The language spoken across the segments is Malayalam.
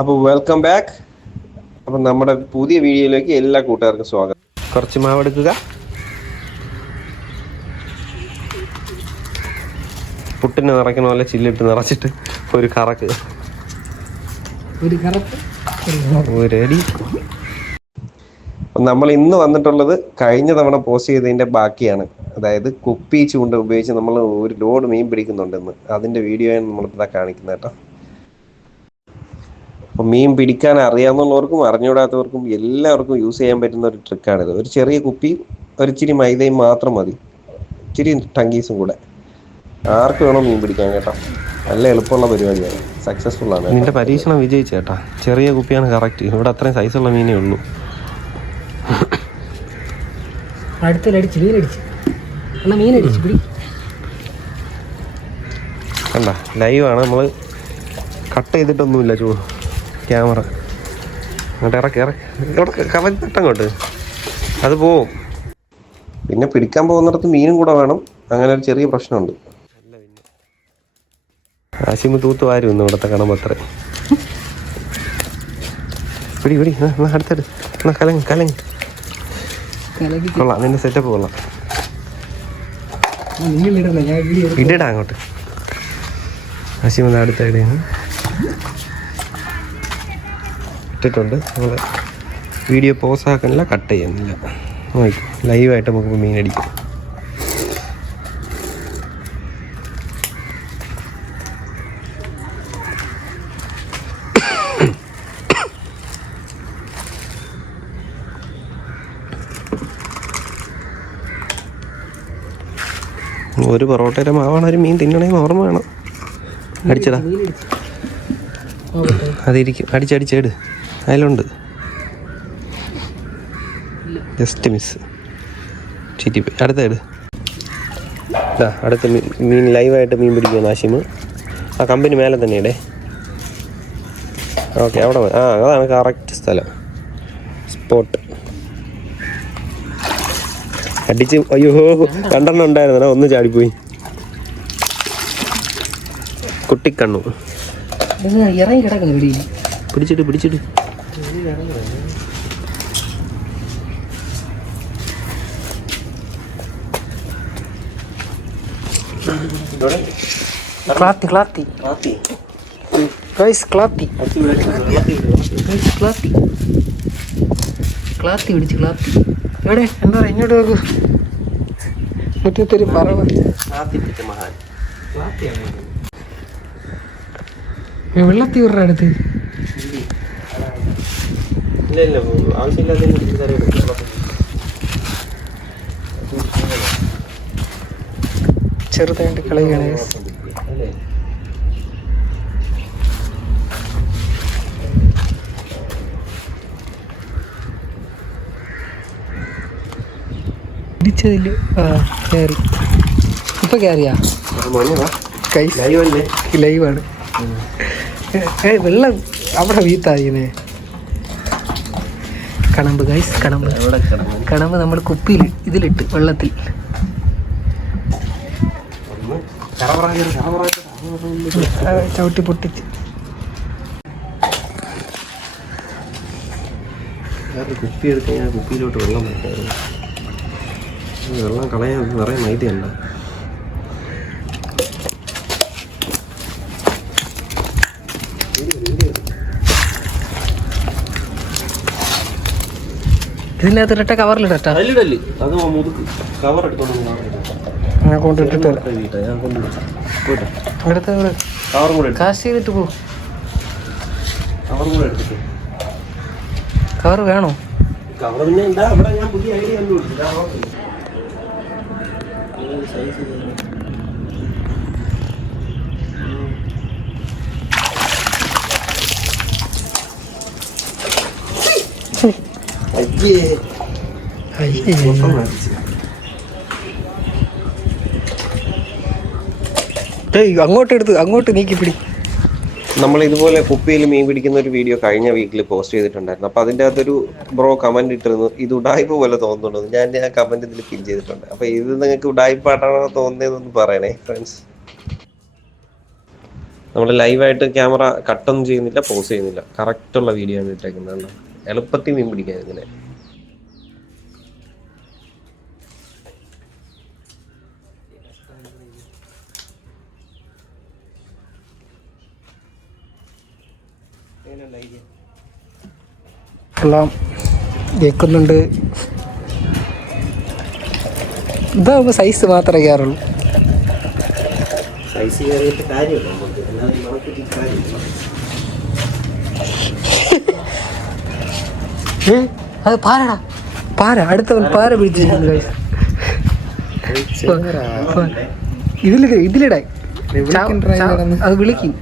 അപ്പോൾ വെൽക്കം ബാക്ക്. അപ്പം നമ്മുടെ പുതിയ വീഡിയോയിലേക്ക് എല്ലാ കൂട്ടുകാർക്കും സ്വാഗതം. കുറച്ച് മാവ് എടുക്കുക, പുട്ടിന് നിറയ്ക്കണ പോലെ ചില്ലിട്ട് നിറച്ചിട്ട് ഒരു കറക്ക്, ഒരടി. നമ്മൾ ഇന്ന് വന്നിട്ടുള്ളത് കഴിഞ്ഞ തവണ പോസ്റ്റ് ചെയ്തതിൻ്റെ ബാക്കിയാണ്. അതായത് കുപ്പി ചൂണ്ട ഉപയോഗിച്ച് നമ്മൾ ഒരു ലോഡ് മീൻ പിടിക്കുന്നുണ്ടെന്ന്, അതിൻ്റെ വീഡിയോയാണ് നമ്മളിപ്പോൾ കാണിക്കുന്നത് കേട്ടോ. അപ്പോൾ മീൻ പിടിക്കാൻ അറിയാവുന്നവർക്കും അറിഞ്ഞുകൂടാത്തവർക്കും എല്ലാവർക്കും യൂസ് ചെയ്യാൻ പറ്റുന്ന ഒരു ട്രിക്കാണിത്. ഒരു ചെറിയ കുപ്പി, ഒരിച്ചിരി മൈദയും മാത്രം മതി, ഇച്ചിരി ടങ്കീസും കൂടെ. ആർക്ക് വേണോ മീൻ പിടിക്കാൻ കേട്ടോ. നല്ല എളുപ്പമുള്ള പരിപാടിയാണ്, സക്സസ്ഫുൾ ആണ്. നിന്റെ പരീക്ഷണം വിജയിച്ചു കേട്ടാ. ചെറിയ കുപ്പിയാണ് കറക്റ്റ്. ഇവിടെ അത്രയും സൈസുള്ള മീനേ ഉള്ളൂ. കണ്ട, ലൈവാണ്. നമ്മൾ കട്ട് ചെയ്തിട്ടൊന്നുമില്ല ക്യാമറ. അങ്ങോട്ട് ഇറക്കി കവഞ്ഞിട്ടങ്ങോട്ട് അത് പോവും. പിന്നെ പിടിക്കാൻ പോകുന്നിടത്ത് മീനും കൂടെ വേണം. അങ്ങനെ ഒരു ചെറിയ പ്രശ്നമുണ്ട്. ആശിമ തൂത്തുവാരും ഇന്ന് ഇവിടുത്തെ കണമത്ര. പിടി അടുത്തത് കലങ്ങ് കൊള്ളാം. നിന്റെ സെറ്റപ്പ് കൊള്ളാം. ഇടടാ അങ്ങോട്ട്. ആശിമ അടുത്ത ഇടയാണ് ഇട്ടിട്ടുണ്ട്. നമ്മൾ വീഡിയോ പോസ് ആക്കുന്നില്ല, കട്ട് ചെയ്യുന്നില്ല. നോക്കി ലൈവായിട്ട് നമുക്ക് മീൻ അടിക്കും. ഒരു പൊറോട്ടയുടെ മാവാണ് ഒരു മീൻ തിന്നണേന്ന് ഓർമ്മ വേണം. അടിച്ചടാ, അതിരിക്കും. അടിച്ചെട്, അതിലുണ്ട്. ജസ്റ്റ് മിസ്, ചീറ്റിപ്പോയി. അടുത്ത അടുത്ത മീൻ ലൈവായിട്ട് മീൻ പിടിക്കുന്നു ആശിമ്. ആ കമ്പനി മേലെ തന്നെ ഇടേ. ഓക്കെ, അവിടെ അതാണ് കറക്റ്റ് സ്ഥലം, സ്പോട്ട്. അടിച്ച് അയ്യോ, 2 ഉണ്ടായിരുന്നോ, ഒന്ന് ചാടിപ്പോയി. കുട്ടിക്കണ്ണു ഇറങ്ങി കിടക്കുന്നു. പിടിച്ചിട്ട് ക്ലാത്തി പിടിച്ച് എവിടെ എന്താ പറയാ, ഇങ്ങോട്ട് നോക്കൂ. മുറ്റത്തൊരു പറവ. വെള്ളത്തി വിടറ അടുത്ത്. ചെറുതായിട്ട് കളയുകയാണ്. ഇടിച്ചതില് കയറി. ഇപ്പൊ കയറിയാ ലൈവാണ്. വെള്ളം അവിടെ വീത്തായിനെ. കണമ്പ് ഗൈസ്, കണമ്പ് നമ്മൾ കുപ്പിയിൽ ഇതിലിട്ട് വെള്ളത്തിൽ. ചവിട്ടി പൊട്ടിച്ച് കുപ്പി എടുത്ത് ഞാൻ കുപ്പിയിലോട്ട് വെള്ളം വെക്കായിരുന്നു. വെള്ളം കളയാൻ നിറയെ മൈദയുണ്ട്. ഇതിനകത്ത് ഇരട്ട കവറിലിടട്ടാ. കവർ എടുത്തോണ്ട് കാശ് ചെയ്തിട്ട് പോ. കവർ വേണോ? കവർ പിന്നെ എന്താ, അവിടെ ഞാൻ പുതിയ ഐഡിയ കണ്ടുപിടിച്ചു. അങ്ങോട്ട് നീക്കിപ്പിടി. നമ്മൾ ഇതുപോലെ കുപ്പിയിൽ മീൻ പിടിക്കുന്ന ഒരു വീഡിയോ കഴിഞ്ഞ വീക്കിൽ പോസ്റ്റ് ചെയ്തിട്ടുണ്ടായിരുന്നു. അപ്പോൾ അതിൻ്റെ അകത്തൊരു ബ്രോ കമൻറ്റ് ഇട്ടിരുന്നു, ഇത് ഉഡായ്പ പോലെ തോന്നുന്നുണ്ടോ. ഞാൻ ആ കമൻറ്റ് ഇതിൽ പിൻ ചെയ്തിട്ടുണ്ട്. അപ്പോൾ ഇത് നിങ്ങൾക്ക് ഉഡായ്പാട്ടാണോ തോന്നുന്നതെന്നൊന്ന് പറയണേ ഫ്രണ്ട്സ്. നമ്മൾ ലൈവായിട്ട് ക്യാമറ കട്ടൊന്നും ചെയ്യുന്നില്ല, പോസ് ചെയ്യുന്നില്ല, കറക്റ്റുള്ള വീഡിയോ ആണ് ഇട്ടേക്കുന്നത്. എളുപ്പത്തിൽ മീൻ പിടിക്കാൻ ഇങ്ങനെ. എല്ലാം കേൾക്കുന്നുണ്ട്. ഇതാകുമ്പോൾ സൈസ് മാത്രമേ കയറുള്ളൂ. സൈസ് കയറിയിട്ട് കാര്യമില്ല നമുക്ക്, എല്ലാവരും മണക്കിട്ട് കാര്യമില്ല. അത് പാരടാ, പാര. അടുത്തവൻ പാര പിടിച്ചിട്ടുണ്ട്. ഇതിലിടെ അത് വിളിക്കും.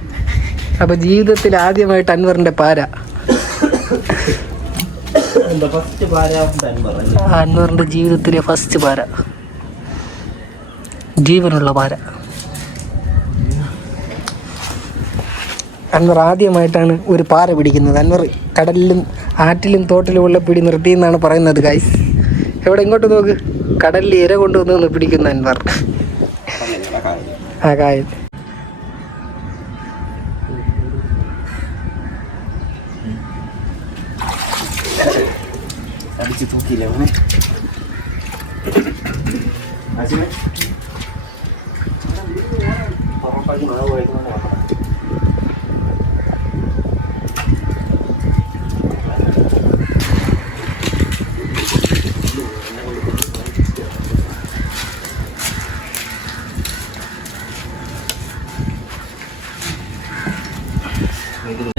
അപ്പൊ ജീവിതത്തിൽ ആദ്യമായിട്ട് അൻവറിന്റെ പാര. അൻവറിന്റെ ജീവിതത്തിലെ ഫസ്റ്റ് പാര, ജീവനുള്ള പാര. അൻവർ ആദ്യമായിട്ടാണ് ഒരു പാര പിടിക്കുന്നത്. അൻവർ കടലിലും ആറ്റിലും തോട്ടിലും ഉള്ള പിടി നിർത്തിയെന്നാണ് പറയുന്നത് ഗൈസ്. എവിടെ ഇങ്ങോട്ട് നോക്ക്, കടലിൽ ഇര കൊണ്ടുവന്ന് പിടിക്കുന്ന അൻവർ. ആ കായൽ അടിച്ച് തൂക്കിയില്ലേ മോനെ?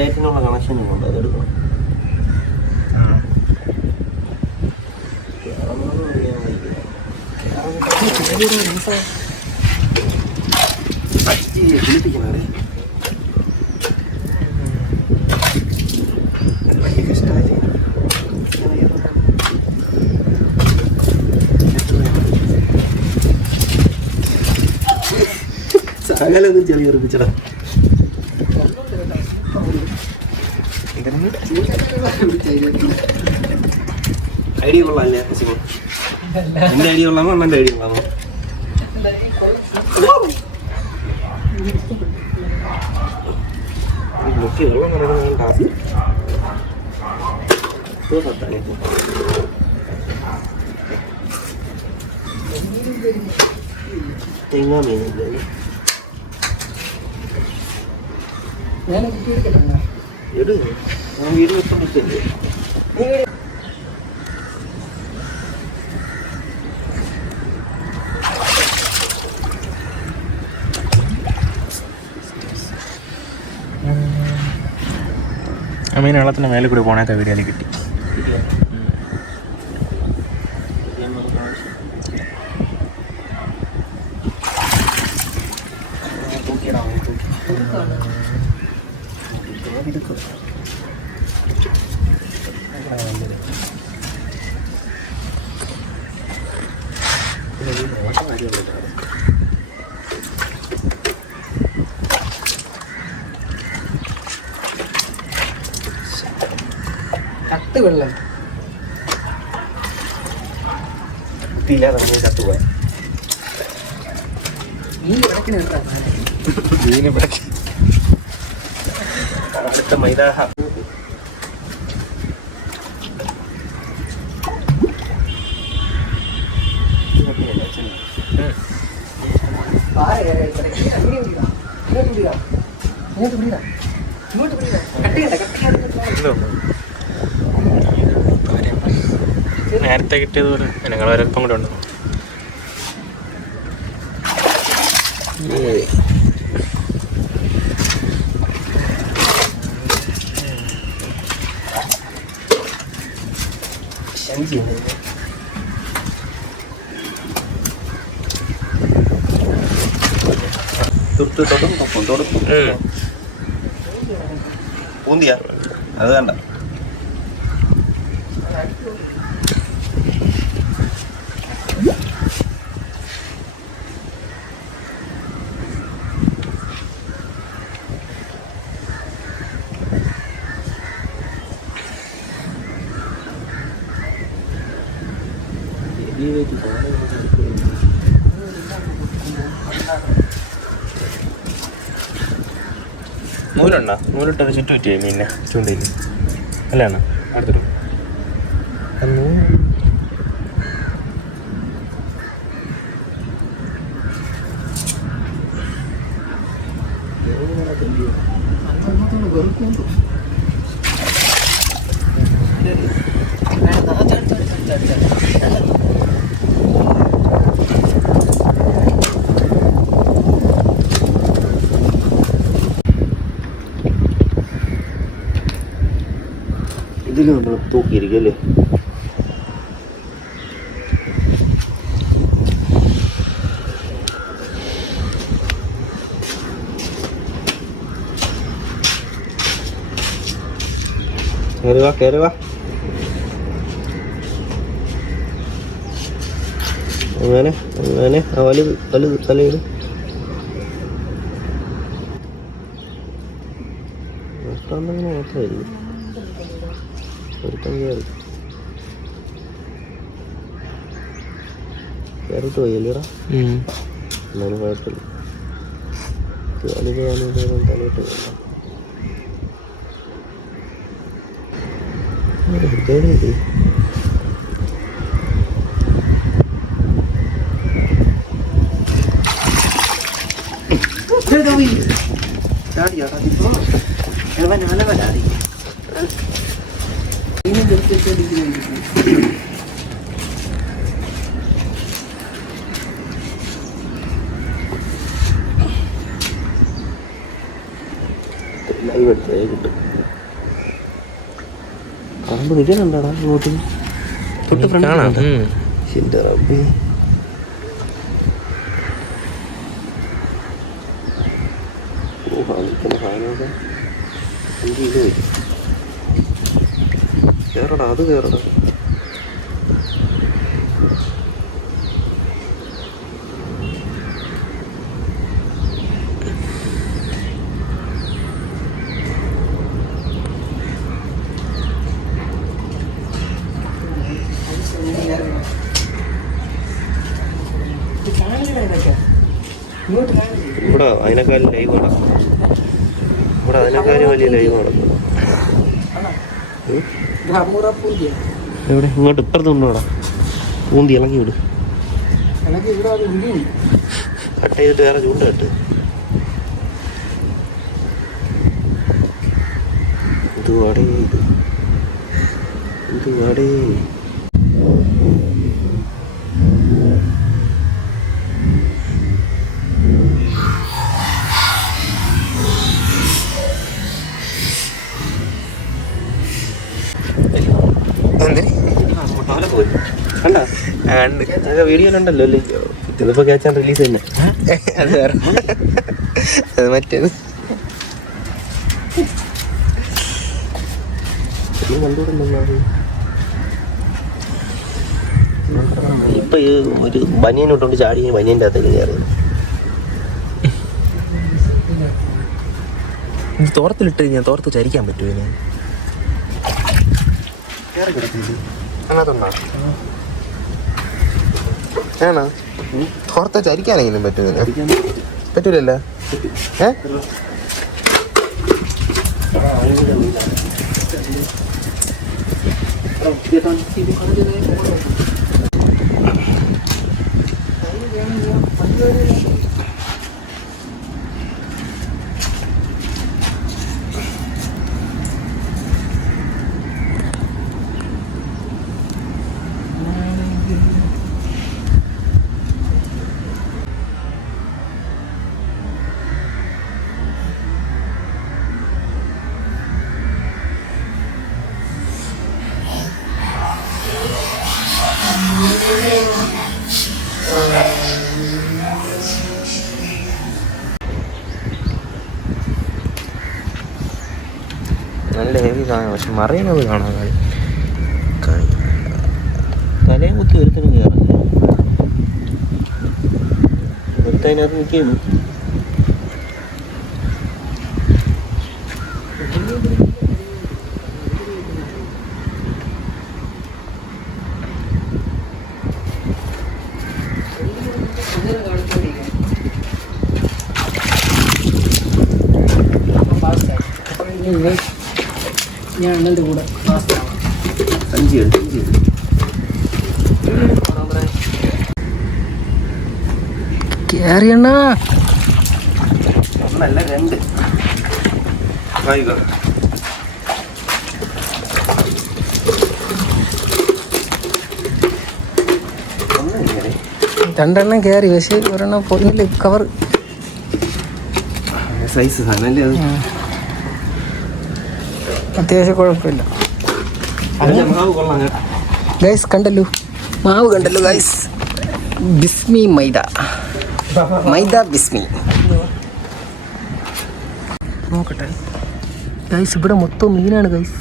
ലൈറ്റിനുള്ള കണക്ഷൻ ഉണ്ട്, അതെടുക്കണം. വിളിപ്പിക്കണേ സകലൊന്നും ചെറിയ ഉറപ്പിച്ചടാ. ഐഡിയ കൊള്ളാല്ലേ? എന്റെ ഐഡിയ കൊള്ളാമോ അണ്ണന്റെ ഐഡിയ കൊള്ളാമോ? മുക്കി വെള്ളം കിടക്കുന്ന ടാസ്ക് തെങ്ങാ മീനില്ല. എടു ഞാൻ വീട് വെക്കാൻ പറ്റില്ലേ? മീൻ വെള്ളത്തിൻ്റെ മേലെ കൂടി പോണേത്ത വീഡിയോ കിട്ടി. കട്ട് വെള്ളം കുത്തിയില്ലാതെ മീൻ ചത്തുപോയ അടുത്ത മൈദാഹ നേരത്തെ കിട്ടിയതുപോലെ ഞങ്ങൾ ഒരൽപ്പം കൂടെ ഉണ്ട്. പൂന്തിയാ അത് വേണ്ട. നൂലുണ്ടോ? നൂലിട്ടൊരു ചുറ്റു പറ്റിയേ മീനെ ചൂണ്ടയിൽ അല്ലാണോ? അടുത്തിട്ട് ഇതിൽ നമ്മൾ തൂക്കിയിരിക്കും അല്ലേ? കയറുക കയറുക. അങ്ങനെ അങ്ങനെ വലുത് വലുത് തലയിടും. നഷ്ടമെന്നങ്ങനെ മാത്രമായിരുന്നു ഒരുത്തം കയറി കയറിട്ട് പോയല്ലേടാ. എന്നാലും കുഴപ്പമില്ല. തലയിട്ട് ഇത് ലൈവ് എടുത്തേ കിട്ടും. പറമ്പ് നിൽക്കാനുണ്ടാടാ ഇങ്ങോട്ട് തൊട്ട് ഫ്രണ്ട് കാണാം. ശരി റബ്ബേ. നിൽക്കുന്ന സാധനമൊക്കെ എനിക്ക് ഇത് വരും. കയറടാ, അത് കയറടാ. ഇവിടെ അതിനേക്കാളും ലൈവ് നടക്കും. ഇവിടെ അതിനേക്കാളും വലിയ ലൈവ് നടക്കും. എവിടെ ഇങ്ങോട്ട് ഇപ്പുറത്ത് കൊണ്ടുപോടാ. ഊന്തി ഇളക്കി വിട്. കട്ട് ചെയ്തിട്ട് വേറെ ചൂണ്ട കെട്ട്. ഇത് വാടേ ഇത് വാടേ. വീഡിയോയിലുണ്ടല്ലോ അല്ലേ? ഇതിപ്പോ ക്യാച്ച് ആൻഡ് റിലീസ് തന്നെ. അത് വേറെ, അത് മറ്റേത് ഇപ്പൊ ഒരു ബനിയൻ ഇട്ടുകൊണ്ട് ചാടി ബനിയൻ്റെ അകത്തേക്ക് കയറി. തോർത്തിലിട്ട് കഴിഞ്ഞാൽ തോർത്ത് ചരിക്കാൻ പറ്റുമോ? ഞാൻ അതിനകത്തുണ്ടോ? ആണോ? തോർത്ത ചരിക്കാനെങ്കിലും പറ്റുന്നില്ല. പറ്റൂലല്ലോ. നല്ല ഹെവി സാധനം. പക്ഷെ മറിയുന്നത് കാണാൻ തലയും കുത്തി ഒരുത്തനും കയറില്ല. ഒരുത്തതിനകത്ത് നിൽക്കുന്നു. Basta. ഞാൻ അണ്ണൻ്റെ കൂടെ സഞ്ചി കേറിയണ്ണ ഒന്നല്ല 2 വായിക്കോ. രണ്ടെണ്ണം കയറി പക്ഷെ ഒരെണ്ണം പോയില്ല കവർ സൈസ് സാധനല്ലേ അത്. അത്യാവശ്യം കുഴപ്പമില്ല. മാവ് കൊള്ളാം കേട്ടോ. ഗൈസ് കണ്ടല്ലോ, മാവ് കണ്ടല്ലോ ഗൈസ്. ബിസ്മി മൈദ ബിസ്മി. നോക്കട്ടെ ഗൈസ്, ഇവിടെ മൊത്തം മീനാണ് ഗൈസ്.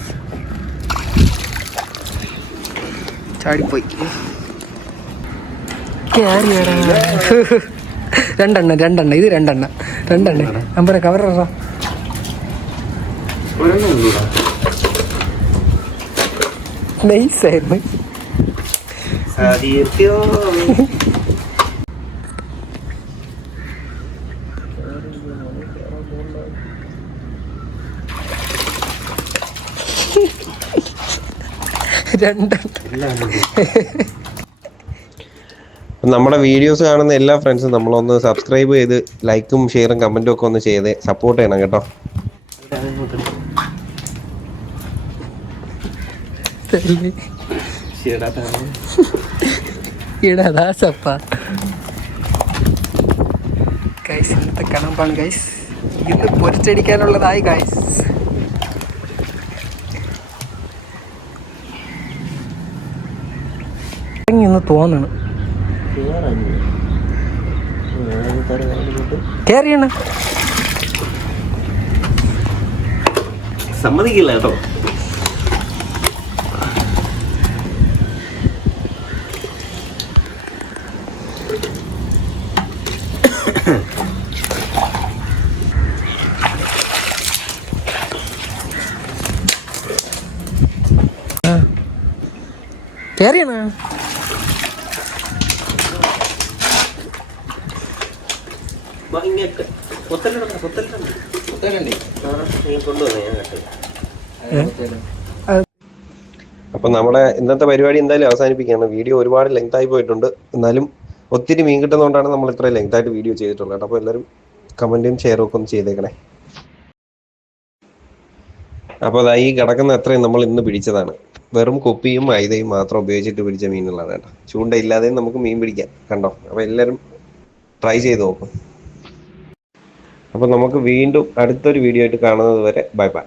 ചാടിപ്പോയി. രണ്ടെണ്ണം ഇത് രണ്ടെണ്ണം നമ്പർ കവർ നൈസായിരുന്നു. നമ്മുടെ വീഡിയോസ് കാണുന്ന എല്ലാ ഫ്രണ്ട്സും നമ്മളൊന്ന് സബ്സ്ക്രൈബ് ചെയ്ത് ലൈക്കും ഷെയറും കമൻറ്റും ഒക്കെ ഒന്ന് ചെയ്ത് സപ്പോർട്ട് ചെയ്യണം കേട്ടോ. ഇന്നത്തെ കണമ്പാണ് ഗൈസ്. ഇത് പൊരിച്ചടിക്കാനുള്ളതായി ഗൈസ്. ഒന്ന് തോന്നണം കേറിയണ സമ്മതിക്കില്ല കേട്ടോ. കേറിയണ അപ്പം നമ്മുടെ ഇന്നത്തെ പരിപാടി എന്തായാലും അവസാനിപ്പിക്കുകയാണ്. വീഡിയോ ഒരുപാട് ലെങ്ത് ആയി പോയിട്ടുണ്ട്. എന്നാലും ഒത്തിരി മീൻ കിട്ടുന്നതുകൊണ്ടാണ് നമ്മൾ ഇത്രയും ലെങ്ത് ആയിട്ട് വീഡിയോ ചെയ്തിട്ടുള്ളത്. അപ്പോൾ എല്ലാവരും കമൻറ്റും ഷെയറും ഒക്കെ ഒന്ന് ചെയ്തേക്കണേ. അപ്പോൾ അതാ ഈ കിടക്കുന്ന അത്രയും നമ്മൾ ഇന്ന് പിടിച്ചതാണ്. വെറും കുപ്പിയും മൈദയും മാത്രം ഉപയോഗിച്ചിട്ട് പിടിച്ച മീനുള്ളതാണ് കേട്ടോ. ചൂണ്ടയില്ലാതെയും നമുക്ക് മീൻ പിടിക്കാം കണ്ടോ. അപ്പോൾ എല്ലാവരും ട്രൈ ചെയ്ത് നോക്കും. അപ്പോൾ നമുക്ക് വീണ്ടും അടുത്തൊരു വീഡിയോ ആയിട്ട് കാണുന്നത് വരെ ബൈ ബൈ.